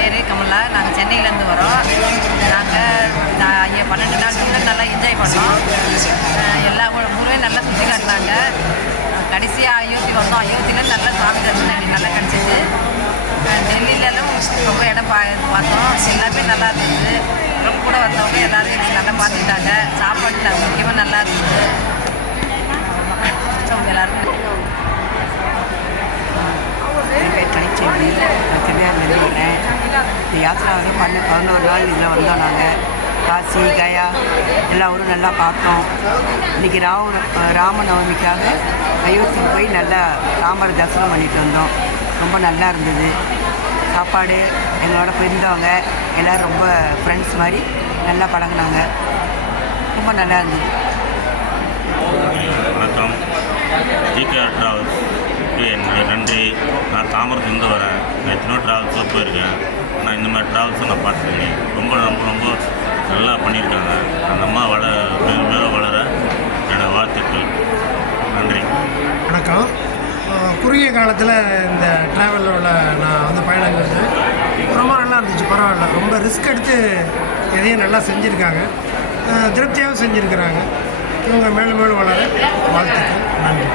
பேர் கமலா. நாங்கள் சென்னையிலேருந்து வரோம். நாங்கள் 12 நாள் டூர் நல்லா என்ஜாய் பண்ணோம். எல்லா ஊருமே நல்லா சுற்றி காட்டினாங்க. கடைசியாக அயோத்தி வந்தோம். அயோத்தியில் நல்லா சுவாமி தரிசனம் எங்களுக்கு நல்லா கிடச்சிது. டெல்லியிலும் ரொம்ப இடம் பார்த்தோம். எல்லாமே நல்லா இருந்தது. ரொம்ப கூட வந்தவங்க எல்லாரும் எங்களுக்கு நல்லா பார்த்துக்கிட்டாங்க. சாப்பாடு முக்கியமாக நல்லா இருந்தது. எல்லாருக்கும் என் பேர் கனிச்செல்வி. நான் திருநெல்வேலியிலேருந்து வரேன். இந்த யாத்திரா வந்து 11 நாள் இதில் வந்தோம். நாங்கள் காசி கயா எல்லா ஊரும் நல்லா பார்த்தோம். இன்றைக்கி ராமநவமிக்காக அயோத்திக்கு போய் நல்லா ராமரை தரிசனம் பண்ணிட்டு வந்தோம். ரொம்ப நல்லா இருந்தது. சாப்பாடு எங்களோட பிறந்தவங்க எல்லோரும் ரொம்ப ஃப்ரெண்ட்ஸ் மாதிரி நல்லா பழகினாங்க. ரொம்ப நல்லா இருந்தது. வணக்கம். ஜிகேஆர் ட்ராவல்ஸ்க்கு என்னுடைய நன்றி. நான் தாமரத்துலேருந்து வரேன். நான் எத்தனையோ ட்ராவல்ஸில் போயிருக்கேன். ஆனால் இந்த மாதிரி ட்ராவல்ஸை நான் பார்த்துருக்கேன். ரொம்ப ரொம்ப ரொம்ப நல்லா பண்ணியிருக்காங்க. அந்த அம்மா மேலும் வளர என்னோடய வாழ்த்துக்கள். நன்றி. வணக்கம். குறுகிய காலத்தில் இந்த ட்ராவலோட நான் வந்து பயணம் செஞ்சேன். ரொம்ப நல்லா இருந்துச்சு. பரவாயில்ல. ரொம்ப ரிஸ்க் எடுத்து எதையும் நல்லா செஞ்சுருக்காங்க. திருப்தியாகவும் செஞ்சுருக்கிறாங்க. இவங்க மேலும் மேலும் வளர வாழ்த்துக்கள். நன்றி.